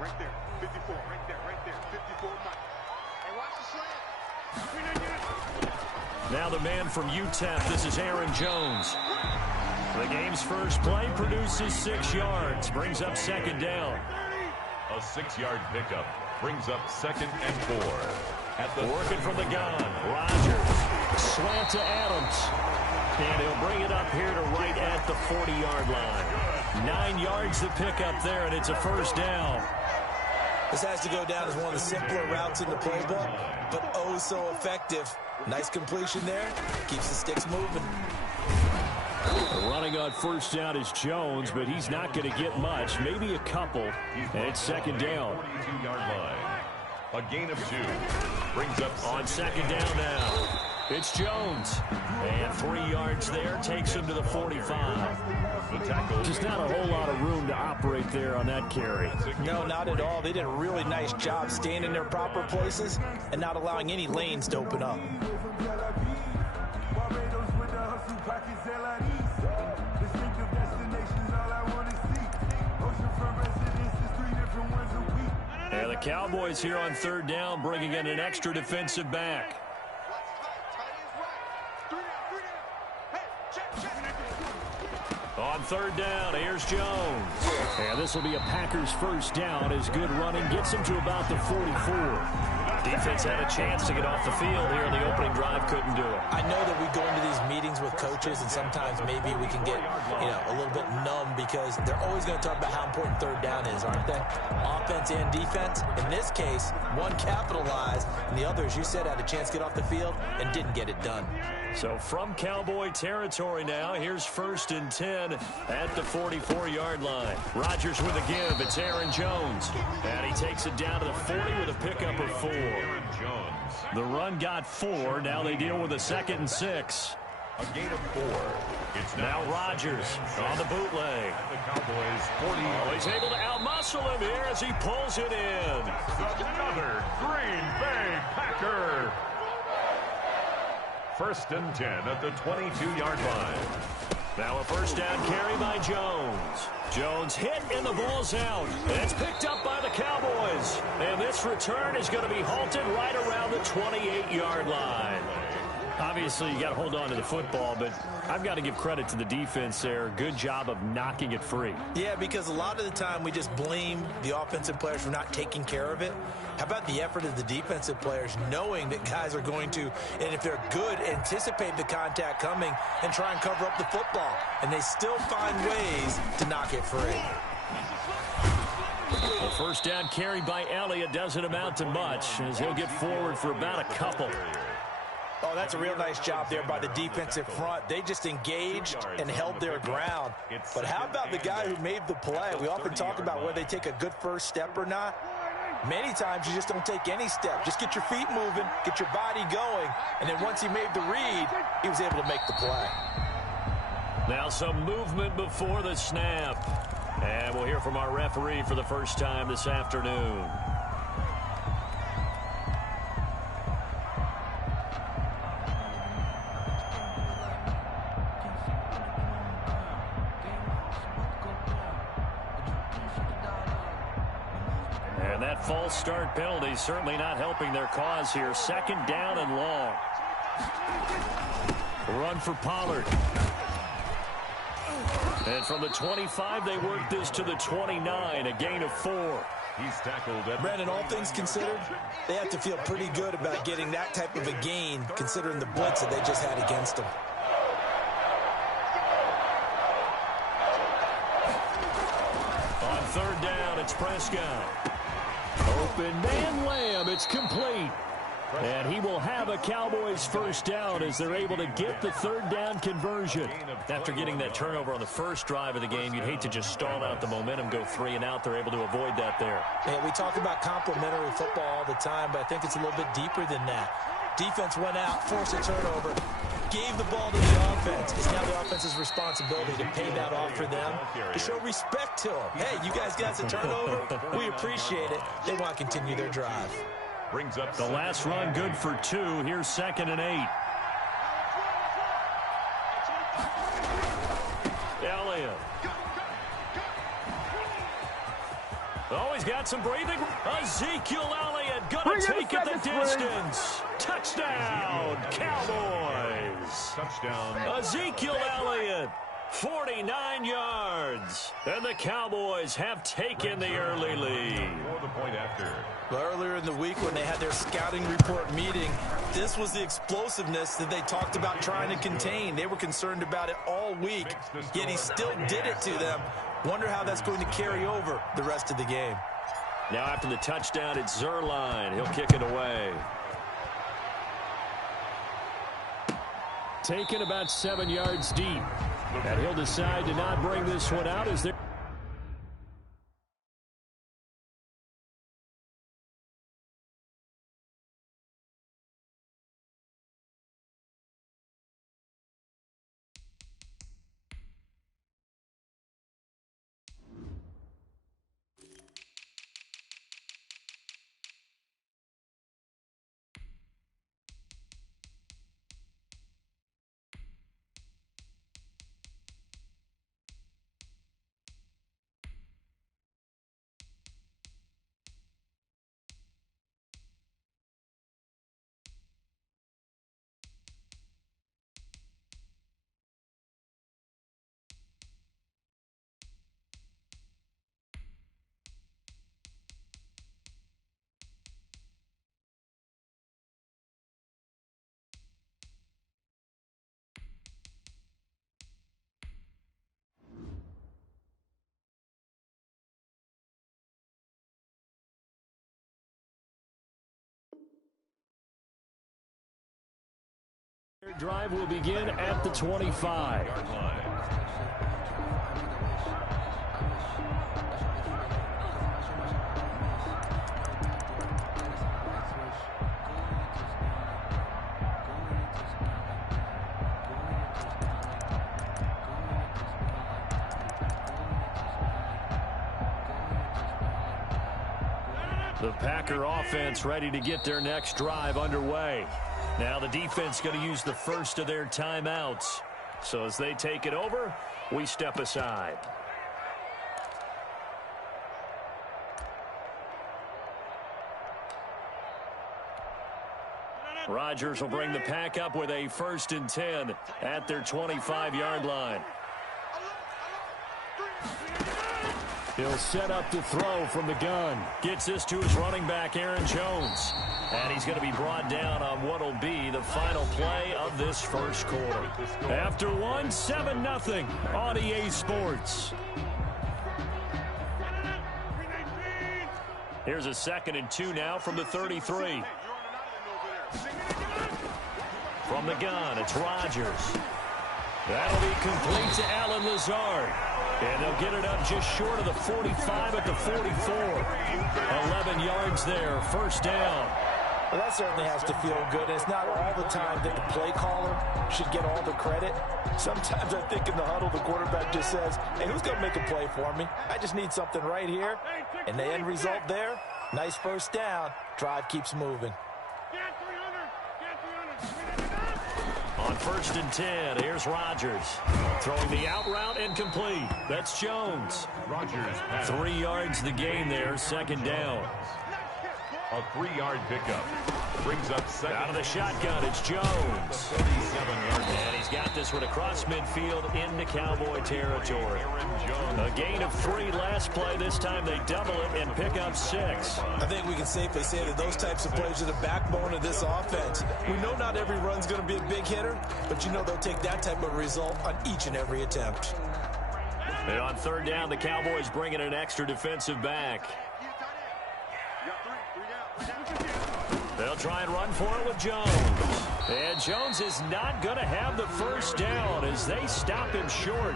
Right there, 54, right there, 54 Mike. Hey, watch the slant. Now the man from UTEP, this is Aaron Jones. The game's first play produces 6 yards, brings up second down. A 6-yard pickup brings up 2nd and 4. Working from the gun, Rodgers. Slant to Adams. And he'll bring it up here to right at the 40-yard line. 9 yards to pick up there, and it's a first down. This has to go down as one of the simpler routes in the playbook, but oh so effective. Nice completion there. Keeps the sticks moving. Running on first down is Jones, but he's not going to get much, maybe a couple, and it's second down. 42-yard line. A gain of 2 brings up on second down now. It's Jones, and 3 yards there takes him to the 45. Just not a whole lot of room to operate there on that carry. No, not at all. They did a really nice job staying in their proper places and not allowing any lanes to open up. And the Cowboys here on third down, bringing in an extra defensive back. On third down, here's Jones. And this will be a Packers first down as good running gets him to about the 44. Defense had a chance to get off the field here in the opening drive, couldn't do it. I know that we go into these meetings with coaches, and sometimes maybe we can get, a little bit numb because they're always going to talk about how important third down is, aren't they? Offense and defense. In this case, one capitalized, and the other, as you said, had a chance to get off the field and didn't get it done. So from Cowboy territory now, here's 1st and 10 at the 44-yard line. Rodgers with a give. It's Aaron Jones. And he takes it down to the 40 with a pickup of 4. The run got 4. Now they deal with a 2nd and 6. A gain of 4. It's now Rodgers on the bootleg. The Cowboys 40. Oh, he's able to outmuscle him here as he pulls it in. Another Green Bay Packer. 1st and 10 at the 22-yard line. Now a first down carry by Jones. Jones hit and the ball's out. It's picked up by the Cowboys. And this return is going to be halted right around the 28-yard line. Obviously, you got to hold on to the football, but I've got to give credit to the defense there. Good job of knocking it free. Yeah, because a lot of the time we just blame the offensive players for not taking care of it. How about the effort of the defensive players knowing that guys are going to, and if they're good, anticipate the contact coming and try and cover up the football. And they still find ways to knock it free. The first down carry by Elliott doesn't amount to much as he'll get forward for about a couple. Oh, that's a real nice job there by the defensive front. They just engaged and held their ground. But how about the guy who made the play? We often talk about whether they take a good first step or not. Many times you just don't take any step. Just get your feet moving, get your body going, and then once he made the read, he was able to make the play. Now some movement before the snap. And we'll hear from our referee for the first time this afternoon. And that false start penalty certainly not helping their cause here. 2nd down and long. Run for Pollard. And from the 25, they work this to the 29, a gain of 4. He's tackled. Brandon, all things considered, they have to feel pretty good about getting that type of a gain, considering the blitz that they just had against them. On 3rd down, it's Prescott. Open man Lamb, it's complete. And he will have a Cowboys first down as they're able to get the 3rd down conversion. After getting that turnover on the first drive of the game, you'd hate to just stall out the momentum, go 3 and out. They're able to avoid that there. Yeah, we talk about complementary football all the time, but I think it's a little bit deeper than that. Defense went out, forced a turnover, gave the ball to the offense. It's now the offense's responsibility to pay that off for them, to show respect to them. Hey, you guys got the turnover. We appreciate it. They want to continue their drive. Brings up the last run good for 2. Here's 2nd and 8. Elliott. Oh, he's got some breathing. Ezekiel Elliott going to take it the distance. Touchdown, Cowboys. Touchdown. Ezekiel Elliott, 49 yards. And the Cowboys have taken the early lead. For the point after. Earlier in the week when they had their scouting report meeting, this was the explosiveness that they talked about trying to contain. They were concerned about it all week, yet he still did it to them. Wonder how that's going to carry over the rest of the game. Now after the touchdown, it's Zerline. He'll kick it away. Taken about 7 yards deep. And he'll decide to not bring this one out as they're... Drive will begin at the 25. The Packer offense ready to get their next drive underway. Now the defense going to use the first of their timeouts. So as they take it over, we step aside. Rodgers will bring the Pack up with a 1st and 10 at their 25-yard line. He'll set up the throw from the gun. Gets this to his running back, Aaron Jones. And he's going to be brought down on what will be the final play of this first quarter. After one, 7-0 on EA Sports. Here's a 2nd and 2 now from the 33. From the gun, it's Rodgers. That'll be complete to Allen Lazard. And they'll get it up just short of the 45 at the 44. 11 yards there, 1st down. Well, that certainly has to feel good. And it's not all the time that the play caller should get all the credit. Sometimes I think in the huddle, the quarterback just says, hey, who's going to make a play for me? I just need something right here. And the end result there, nice 1st down. Drive keeps moving. On 1st and 10, here's Rodgers. Throwing the out route incomplete. That's Jones. Rodgers. 3 yards the gain there, 2nd down. A 3-yard pickup. Brings up 2nd. Out of the shotgun, it's Jones. 37-yard. And he's got this one across midfield into Cowboy territory. A gain of 3 last play. This time they double it and pick up 6. I think we can safely say that those types of plays are the backbone of this offense. We know not every run's going to be a big hitter, but you know they'll take that type of result on each and every attempt. And on 3rd down, the Cowboys bring in an extra defensive back. They'll try and run for it with Jones. And Jones is not going to have the 1st down as they stop him short.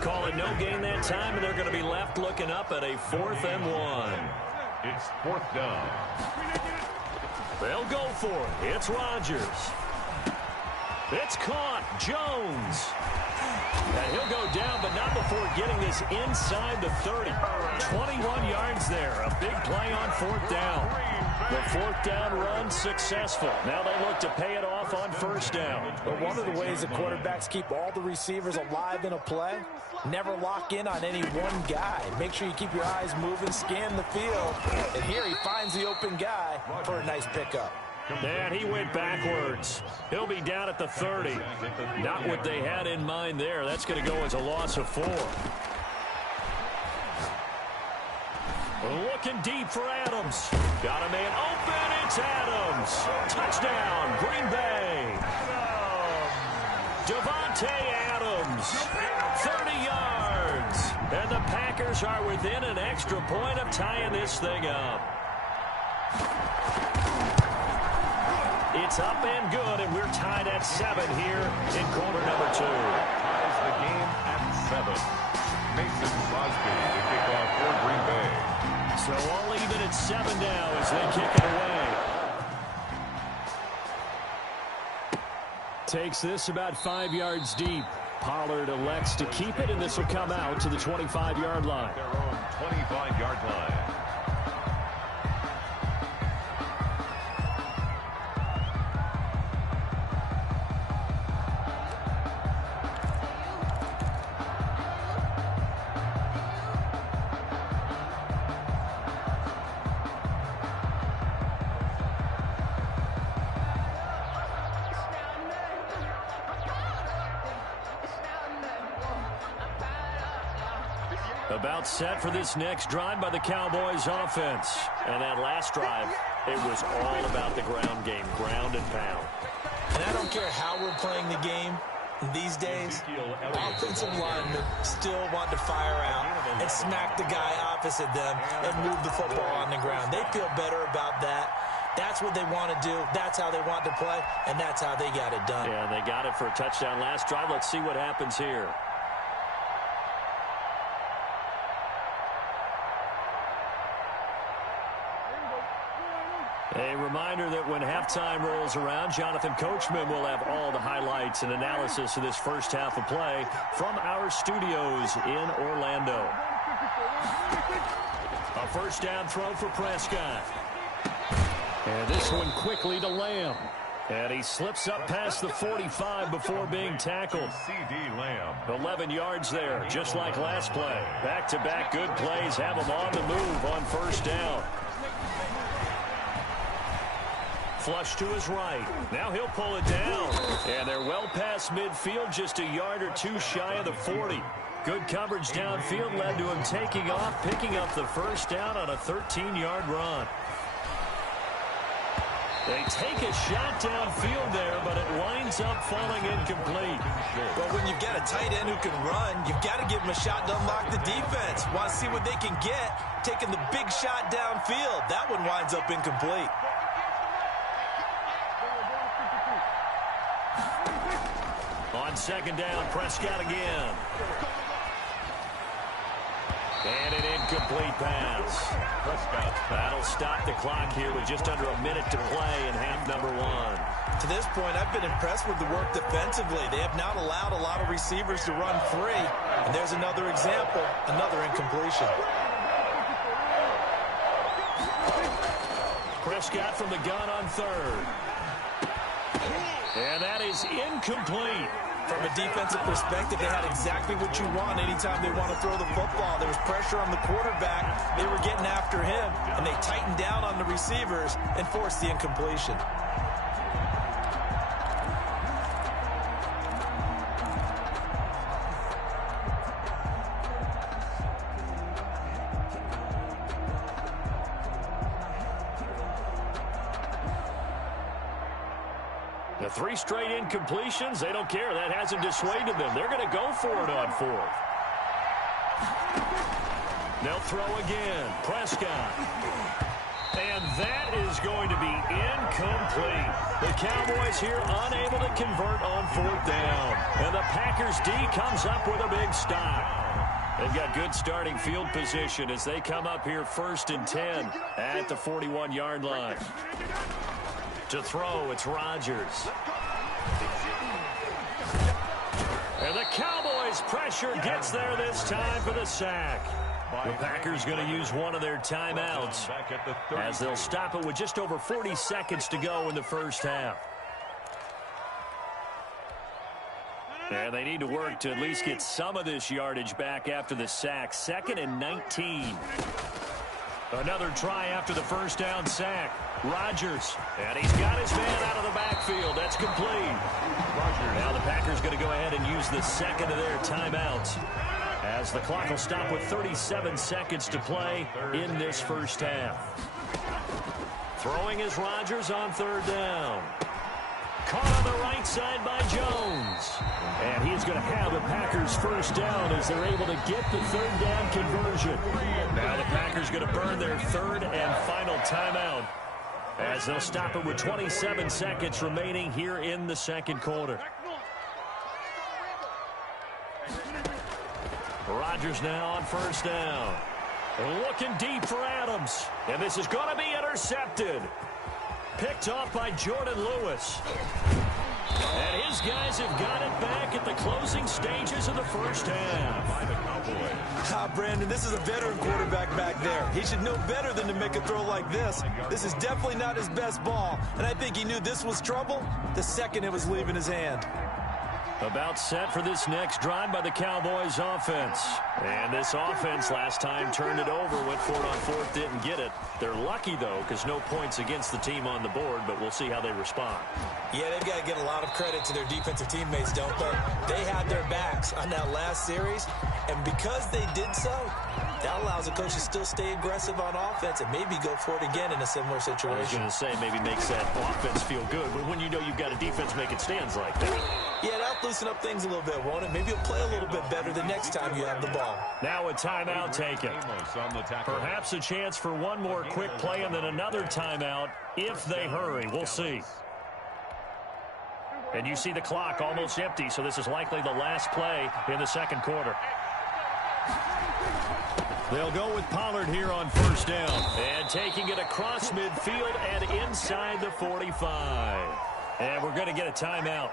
Call it no gain that time, and they're going to be left looking up at a 4th and 1. It's 4th down. They'll go for it. It's Rodgers. It's caught. Jones. And he'll go down, but not before getting this inside the 30. 21 yards there. A big play on fourth down. The fourth down run successful. Now they look to pay it off on first down. But one of the ways that quarterbacks keep all the receivers alive in a play, never lock in on any one guy. Make sure you keep your eyes moving, scan the field. And here he finds the open guy for a nice pickup. And he went backwards. He'll be down at the 30. Not what they had in mind there. That's going to go as a loss of 4. Looking deep for Adams. Got a man open. It's Adams. Touchdown, Green Bay. Devontae Adams. 30 yards. And the Packers are within an extra point of tying this thing up. It's up and good, and we're tied at 7 here in quarter number 2. Ties the game at 7. Mason Crosby to kick off for Green Bay. So all even at 7 now as they kick it away. Takes this about 5 yards deep. Pollard elects to keep it, and this will come out to the 25-yard line. Their own 25-yard line. About set for this next drive by the Cowboys offense. And that last drive, it was all about the ground game, ground and pound. And I don't care how we're playing the game these days, offensive linemen still want to fire out and smack the guy opposite them and move the football on the ground. They feel better about that. That's what they want to do. That's how they want to play, and that's how they got it done. Yeah, they got it for a touchdown last drive. Let's see what happens here. A reminder that when halftime rolls around, Jonathan Coachman will have all the highlights and analysis of this first half of play from our studios in Orlando. A first down throw for Prescott. And this one quickly to Lamb. And he slips up past the 45 before being tackled. C.D. Lamb. 11 yards there, just like last play. Back-to-back good plays have him on the move on first down. Flush to his right. Now he'll pull it down. And they're well past midfield, just a yard or two shy of the 40. Good coverage downfield led to him taking off, picking up the first down on a 13-yard run. They take a shot downfield there, but it winds up falling incomplete. But when you've got a tight end who can run, you've got to give him a shot to unlock the defense. Want to see what they can get, taking the big shot downfield. That one winds up incomplete. On second down, Prescott again. And an incomplete pass. Prescott. That'll stop the clock here with just under a minute to play in half number 1. To this point, I've been impressed with the work defensively. They have not allowed a lot of receivers to run free. And there's another example, another incompletion. Prescott from the gun on third. And that is incomplete. From a defensive perspective, they had exactly what you want anytime they want to throw the football. There was pressure on the quarterback. They were getting after him, and they tightened down on the receivers and forced the incompletion. The 3 straight incompletions, they don't care. That hasn't dissuaded them. They're going to go for it on fourth. They'll throw again. Prescott. And that is going to be incomplete. The Cowboys here unable to convert on fourth down. And the Packers D comes up with a big stop. They've got good starting field position as they come up here 1st and 10 at the 41-yard line. To throw, it's Rodgers. And the Cowboys As pressure gets there this time for the sack. The Packers going to use one of their timeouts as they'll stop it with just over 40 seconds to go in the first half. And they need to work to at least get some of this yardage back after the sack. 2nd and 19. Another try after the first down sack. Rodgers, and he's got his man out of the backfield. That's complete. Now the Packers going to go ahead and use the second of their timeouts, as the clock will stop with 37 seconds to play in this first half. Throwing is Rodgers on 3rd down. Caught on the right side by Jones. And he's going to have the Packers first down as they're able to get the 3rd down conversion. Now the Packers going to burn their 3rd and final timeout, as they'll stop it with 27 seconds remaining here in the second quarter. Rodgers now on 1st down. Looking deep for Adams. And this is going to be intercepted. Picked off by Jordan Lewis. And his guys have got it back at the closing stages of the first half. Brandon, this is a veteran quarterback back there. He should know better than to make a throw like this. This is definitely not his best ball. And I think he knew this was trouble the second it was leaving his hand. About set for this next drive by the Cowboys offense. And this offense last time turned it over, went for it on 4th, didn't get it. They're lucky, though, because no points against the team on the board, but we'll see how they respond. Yeah, they've got to give a lot of credit to their defensive teammates, don't they? They had their backs on that last series, and because they did so, that allows the coach to still stay aggressive on offense and maybe go for it again in a similar situation. I was going to say, maybe makes that offense feel good, but when you know you've got a defense making stands like that. Yeah, that'll loosen up things a little bit, won't it? Maybe you'll play a little bit better the next time you have the ball. Now a timeout taken. Perhaps a chance for one more quick play and then another timeout if they hurry. We'll see. And you see the clock almost empty, so this is likely the last play in the second quarter. They'll go with Pollard here on 1st down. And taking it across midfield and inside the 45. And we're going to get a timeout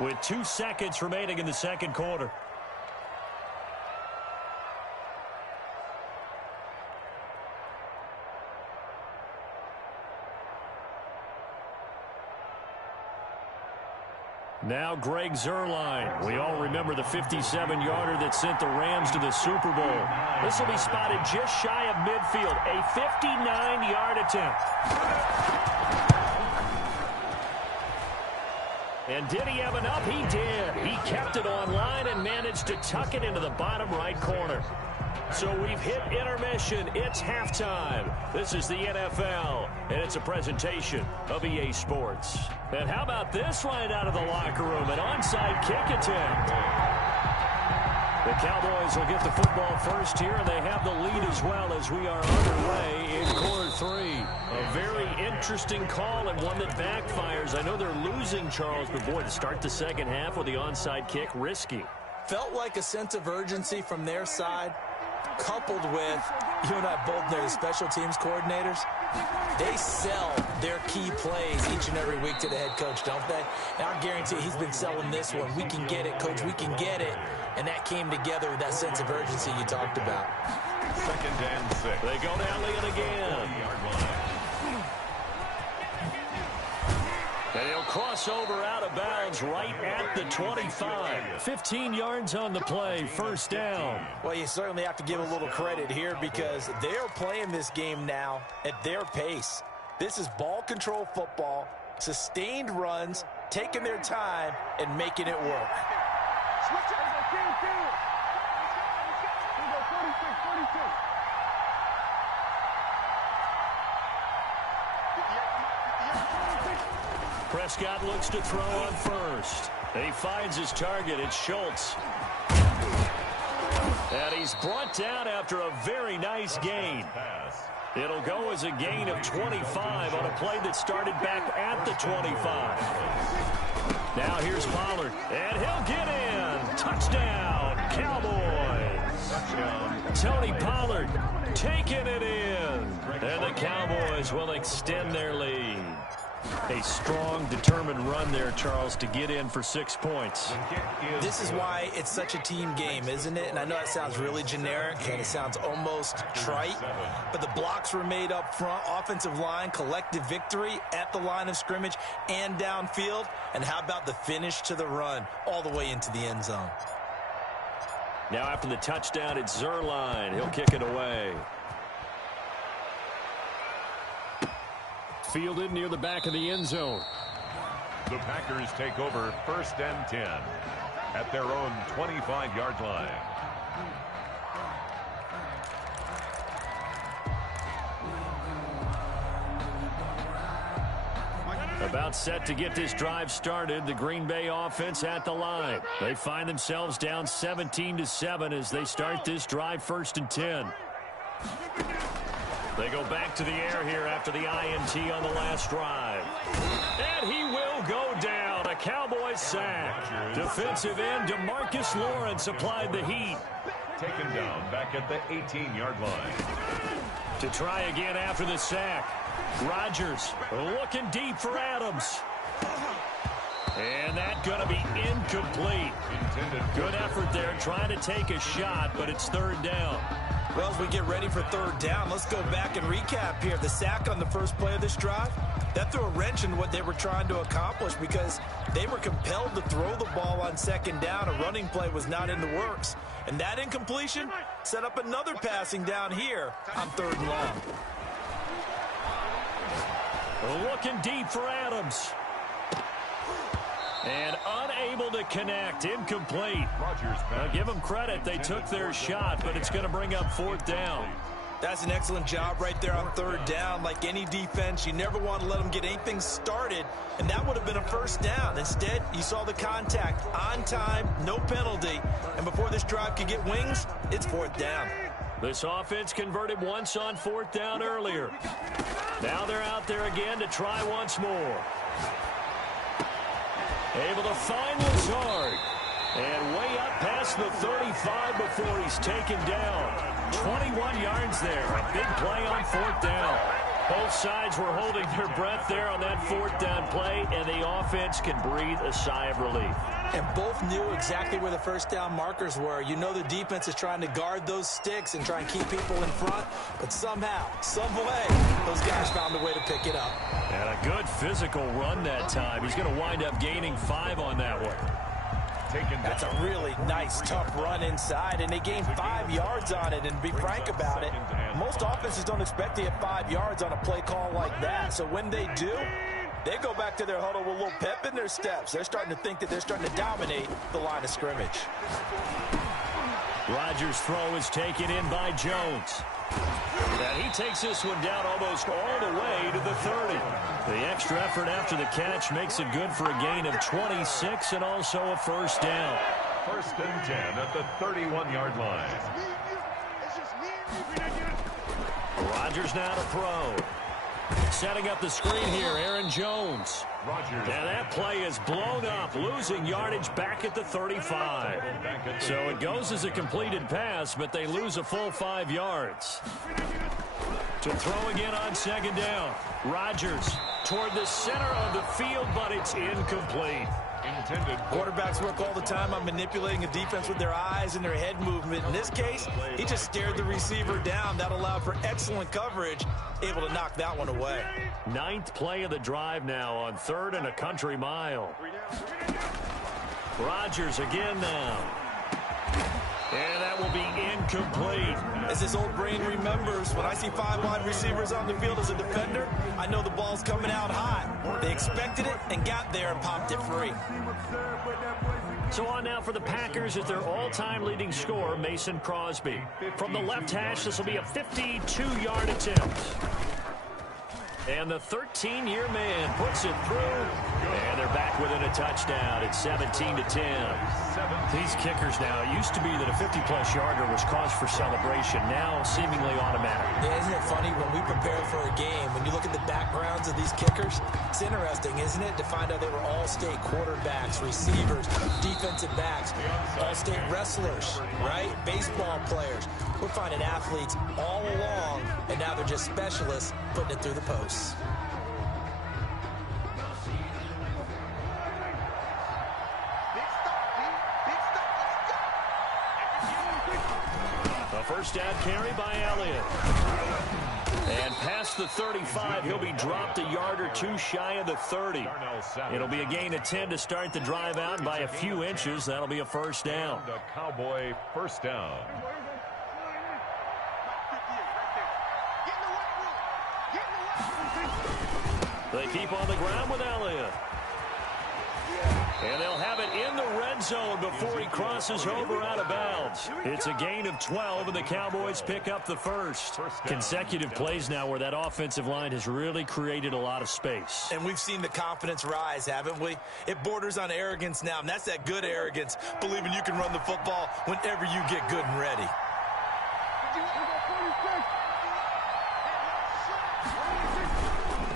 with 2 seconds remaining in the second quarter. Now Greg Zuerlein. We all remember the 57-yarder that sent the Rams to the Super Bowl. This will be spotted just shy of midfield. A 59-yard attempt. And did he have enough? He did. He kept it on line and managed to tuck it into the bottom right corner. So we've hit intermission. It's halftime. This is the NFL, and it's a presentation of EA Sports. And how about this right out of the locker room? An onside kick attempt. The Cowboys will get the football first here, and they have the lead as well as we are underway in quarter 3. A very interesting call and one that backfires. I know they're losing, Charles, but boy, to start the second half with the onside kick, risky. Felt like a sense of urgency from their side, coupled with, you and I both know the special teams coordinators, they sell their key plays each and every week to the head coach, don't they? And I guarantee he's been selling this one. We can get it, coach, we can get it. And that came together with that sense of urgency you talked about. 2nd and 6. They go down lead again. And he'll cross over out of bounds right at the 25. 15 yards on the play, 1st down. Well, you certainly have to give a little credit here because they're playing this game now at their pace. This is ball control football, sustained runs, taking their time, and making it work. Prescott looks to throw on 1st. He finds his target. It's Schultz. And he's brought down after a very nice gain. It'll go as a gain of 25 on a play that started back at the 25. Now here's Pollard. And he'll get in. Touchdown, Cowboys. Tony Pollard taking it in. And the Cowboys will extend their lead. A strong, determined run there, Charles, to get in for 6 points. This is why it's such a team game, isn't it? And I know it sounds really generic and it sounds almost trite, but the blocks were made up front, offensive line, collective victory at the line of scrimmage and downfield. And how about the finish to the run all the way into the end zone? Now after the touchdown, it's Zerline. He'll kick it away. Fielded near the back of the end zone. The Packers take over 1st and 10 at their own 25-yard line. About set to get this drive started. The Green Bay offense at the line. They find themselves down 17-7 as they start this drive 1st and 10. They go back to the air here after the INT on the last drive. And he will go down. A Cowboys sack. Defensive end DeMarcus Lawrence applied the heat. Taken down back at the 18-yard line. To try again after the sack. Rodgers looking deep for Adams. And that's going to be incomplete. Good effort there trying to take a shot, but it's 3rd down. Well, as we get ready for 3rd down, let's go back and recap here. The sack on the first play of this drive, that threw a wrench in what they were trying to accomplish because they were compelled to throw the ball on 2nd down. A running play was not in the works. And that incompletion set up another passing down here on 3rd and long. Looking deep for Adams. And unable to connect. Incomplete. Now give them credit. They took their shot, but it's going to bring up 4th down. That's an excellent job right there on 3rd down. Like any defense, you never want to let them get anything started, and that would have been a 1st down. Instead, you saw the contact on time, no penalty, and before this drive could get wings, it's 4th down. This offense converted once on 4th down earlier. Now they're out there again to try once more. Able to find Lazard. And way up past the 35 before he's taken down. 21 yards there. A big play on 4th down. Both sides were holding their breath there on that 4th down play, and the offense can breathe a sigh of relief. And both knew exactly where the 1st down markers were. You know the defense is trying to guard those sticks and try and keep people in front, but somehow, some way, those guys found a way to pick it up. And a good physical run that time. He's going to wind up gaining 5 on that one. That's a really nice, tough run inside, and they gained 5 yards on it. And to be frank about it, most offenses don't expect to get 5 yards on a play call like that. So when they do, they go back to their huddle with a little pep in their steps. They're starting to think that they're starting to dominate the line of scrimmage. Rodgers' throw is taken in by Jones. And he takes this one down almost all the way to the 30. The extra effort after the catch makes it good for a gain of 26 and also a 1st down. 1st and 10 at the 31-yard line. Rodgers now to throw. Setting up the screen here, Aaron Jones. And that play is blown up, losing yardage back at the 35. So it goes as a completed pass, but they lose a full 5 yards. To throw again on 2nd down. Rodgers toward the center of the field, but it's incomplete. Quarterbacks work all the time on manipulating a defense with their eyes and their head movement. In this case, he just stared the receiver down. That allowed for excellent coverage, able to knock that one away. 9th play of the drive now on 3rd and a country mile. Rodgers again now. And that will be incomplete. As this old brain remembers, when I see 5 wide receivers on the field as a defender, I know the ball's coming out hot. They expected it and got there and popped it free. So on now for the Packers is their all-time leading scorer, Mason Crosby. From the left hash, this will be a 52-yard attempt. And the 13-year man puts it through. And they're back within a touchdown. It's 17-10. These kickers now, it used to be that a 50-plus yarder was cause for celebration. Now seemingly automatic. Yeah, isn't it funny when we prepare for a game, when you look at the backgrounds of these kickers, it's interesting, isn't it, to find out they were all-state quarterbacks, receivers, defensive backs, all-state wrestlers, right? Baseball players. We're finding athletes all along, and now they're just specialists putting it through the posts. First down carry by Elliott. And past the 35, he'll be dropped a yard or two shy of the 30. It'll be a gain of 10 to start the drive out by a few inches. That'll be a first down. The Cowboy first down. They keep on the ground with Elliott. And they'll have it in the red zone before he crosses over out of bounds. It's a gain of 12, and the Cowboys pick up the first. Consecutive plays now where that offensive line has really created a lot of space. And we've seen the confidence rise, haven't we? It borders on arrogance now, and that's that good arrogance, believing you can run the football whenever you get good and ready.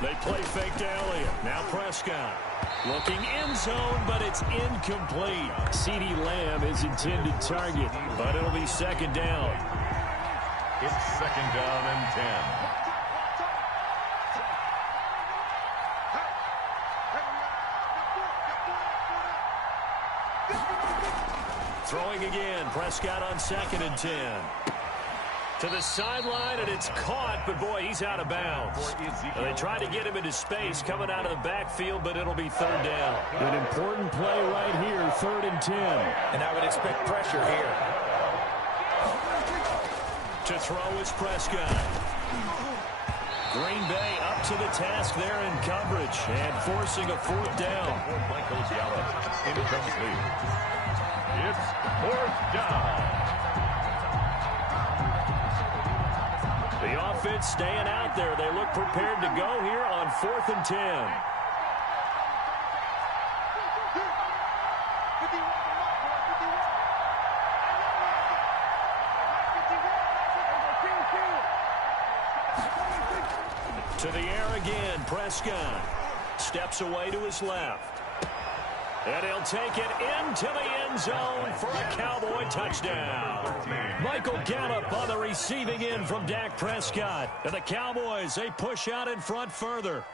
They play fake to Elliott. Now Prescott. Looking end zone, but it's incomplete. CeeDee Lamb is intended target, but it'll be second down. It's second down and 10. Throwing again. Prescott on second and 10. To the sideline, and it's caught, but boy, he's out of bounds. They tried to get him into space coming out of the backfield, but it'll be third down. An important play right here, 3rd and 10. And I would expect pressure here. To throw is Prescott. Green Bay up to the task there in coverage and forcing a 4th down. Michael Gallup, incomplete. It's 4th down. The offense staying out there. They look prepared to go here on 4th and 10. To the air again, Prescott. Steps away to his left. And he'll take it into the end zone for a Cowboy touchdown. Michael Gallup on the receiving end from Dak Prescott. And the Cowboys, they push out in front further.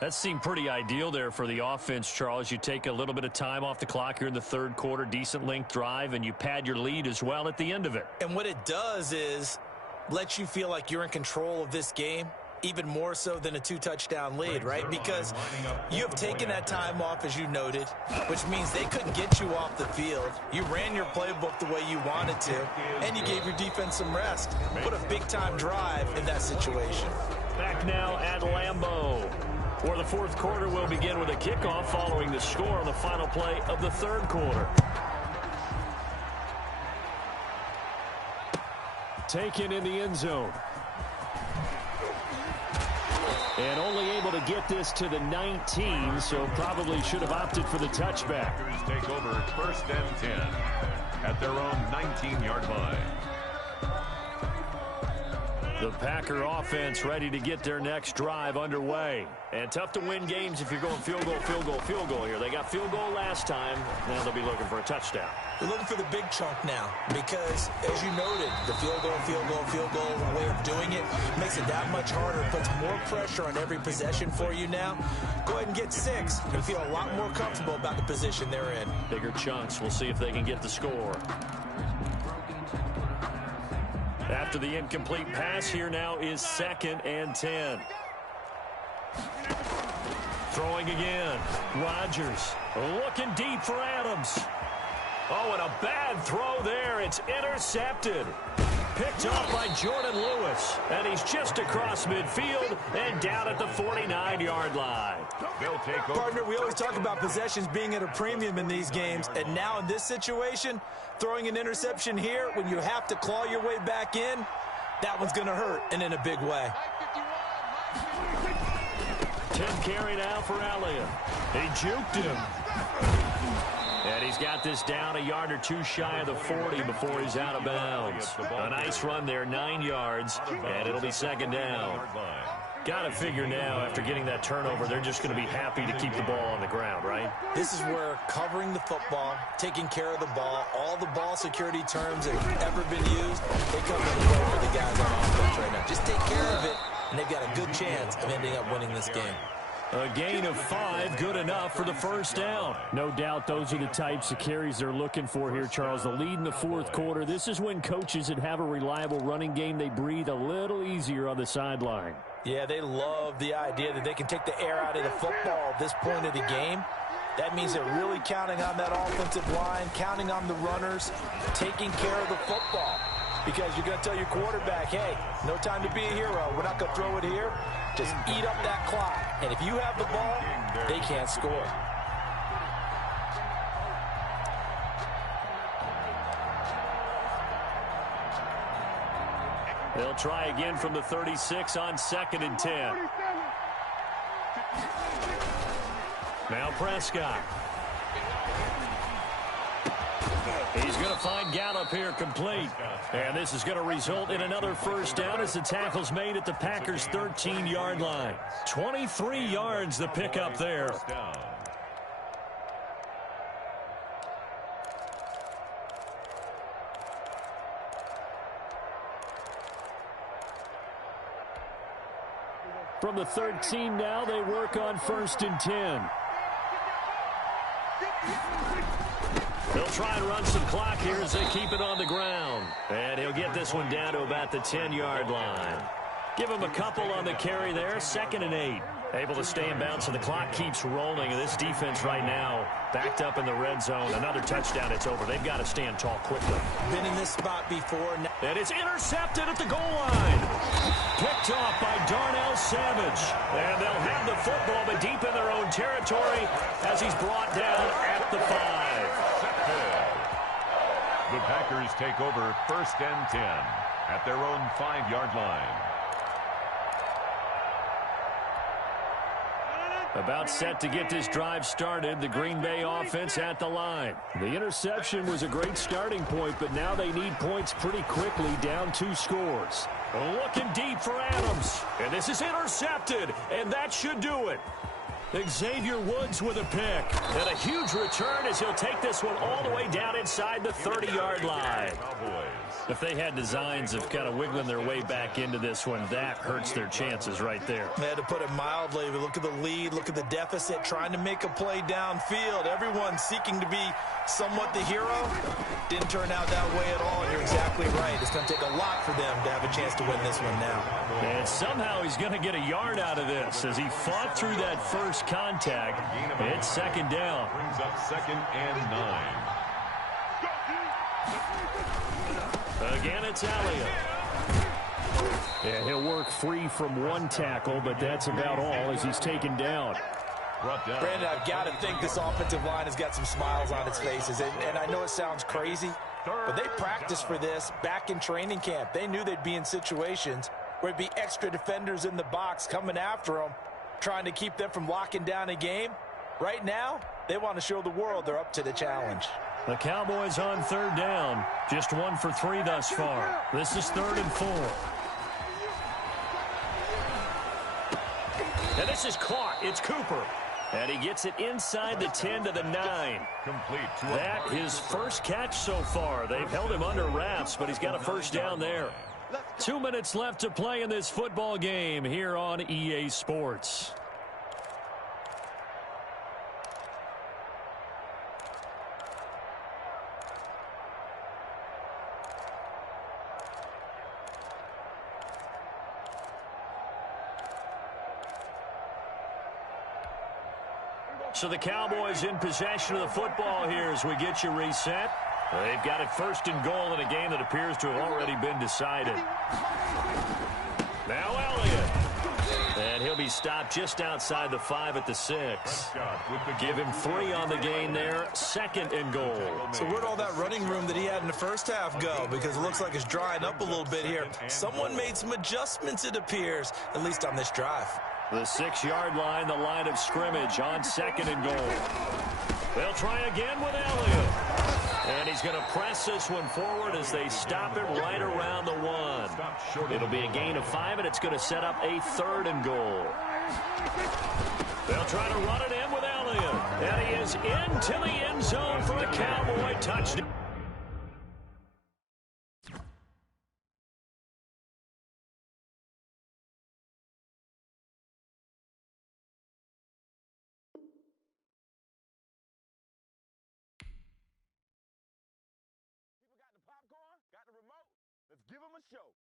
That seemed pretty ideal there for the offense, Charles. You take a little bit of time off the clock here in the 3rd quarter, decent length drive, and you pad your lead as well at the end of it. And what it does is let you feel like you're in control of this game, even more so than a 2-touchdown lead, right? Because you have taken that time off, as you noted, which means they couldn't get you off the field. You ran your playbook the way you wanted to, and you gave your defense some rest. Put a big-time drive in that situation. Back now at Lambeau, where the 4th quarter will begin with a kickoff following the score on the final play of the 3rd quarter. Taken in the end zone. And only able to get this to the 19, so probably should have opted for the touchback. Packers take over 1st and 10 at their own 19-yard line. The Packer offense ready to get their next drive underway. And tough to win games if you're going field goal, field goal, field goal here. They got field goal last time. Now they'll be looking for a touchdown. They're looking for the big chunk now because, as you noted, the field goal way of doing it makes it that much harder, puts more pressure on every possession for you now. Go ahead and get 6 and feel a lot more comfortable about the position they're in. Bigger chunks. We'll see if they can get the score. After the incomplete pass, here now is 2nd and 10. Throwing again. Rodgers looking deep for Adams. Oh, and a bad throw there. It's intercepted. Picked off by Jordan Lewis. And he's just across midfield and down at the 49-yard line. They'll take over. Partner, we always talk about possessions being at a premium in these games. And now in this situation, throwing an interception here when you have to claw your way back in, that one's going to hurt, and in a big way. 10 carry now for Elliott. He juked him. And he's got this down a yard or two shy of the 40 before he's out of bounds. A nice run there, 9 yards, and it'll be 2nd down. Got to figure now, after getting that turnover, they're just going to be happy to keep the ball on the ground, right? This is where covering the football, taking care of the ball, all the ball security terms that have ever been used, they come into play for the guys on offense right now. Just take care of it, and they've got a good chance of ending up winning this game. A gain of 5, good enough for the first down. No doubt those are the types of carries they're looking for here, Charles. The lead in the fourth quarter. This is when coaches that have a reliable running game, they breathe a little easier on the sideline. Yeah, they love the idea that they can take the air out of the football at this point of the game. That means they're really counting on that offensive line, counting on the runners, taking care of the football. Because you're going to tell your quarterback, hey, no time to be a hero. We're not going to throw it here. Just eat up that clock. And if you have the ball, they can't score. They'll try again from the 36 on 2nd and 10. Now Prescott. He's going to find Gallup here complete. And this is going to result in another first down as the tackle's made at the Packers' 13-yard line. 23 yards the pickup there. From the 13 now, they work on 1st and 10. They'll try and run some clock here as they keep it on the ground. And he'll get this one down to about the 10-yard line. Give him a couple on the carry there. 2nd and 8. Able to stay in bounds, so the clock keeps rolling. And this defense right now backed up in the red zone. Another touchdown, it's over. They've got to stand tall quickly. Been in this spot before. And it's intercepted at the goal line. Picked off by Darnell Savage. And they'll have the football, but deep in their own territory as he's brought down at the 5. The Packers take over 1st and 10 at their own 5-yard line. About set to get this drive started, the Green Bay offense at the line. The interception was a great starting point, but now they need points pretty quickly, down 2 scores. Looking deep for Adams, and this is intercepted, and that should do it. Xavier Woods with a pick, and a huge return as he'll take this one all the way down inside the 30-yard line. If they had designs of kind of wiggling their way back into this one, that hurts their chances right there. They had to put it mildly. Look at the lead, look at the deficit, trying to make a play downfield. Everyone seeking to be somewhat the hero. Didn't turn out that way at all, and you're exactly right. It's going to take a lot for them to have a chance to win this one now. And somehow he's going to get a yard out of this as he fought through that first contact. It's 2nd down. Brings up 2nd and 9. Again, it's Elliott. And he'll work free from 1 tackle, but that's about all as he's taken down. Brandon, I've got to think this offensive line has got some smiles on its faces. And I know it sounds crazy, but they practiced for this back in training camp. They knew they'd be in situations where it'd be extra defenders in the box coming after them, trying to keep them from locking down a game. Right now, they want to show the world they're up to the challenge. The Cowboys on 3rd down. Just 1 for 3 thus far. This is 3rd and 4. And this is caught. It's Cooper. And he gets it inside the 10 to the 9. Complete. That his first catch so far. They've held him under wraps, but he's got a first down there. 2 minutes left to play in this football game here on EA Sports. So the Cowboys in possession of the football here as we get you reset. They've got it 1st and goal in a game that appears to have already been decided. Now Elliott. And he'll be stopped just outside the 5 at the 6. Give him 3 on the gain there. 2nd and goal. So where'd all that running room that he had in the first half go? Because it looks like it's drying up a little bit here. Someone made some adjustments, it appears, at least on this drive. The 6-yard line, the line of scrimmage on 2nd and goal. They'll try again with Elliott. And he's going to press this one forward as they stop it right around the 1. It'll be a gain of 5, and it's going to set up a 3rd and goal. They'll try to run it in with Elliott. And he is into the end zone for a Cowboy touchdown. Give him a show.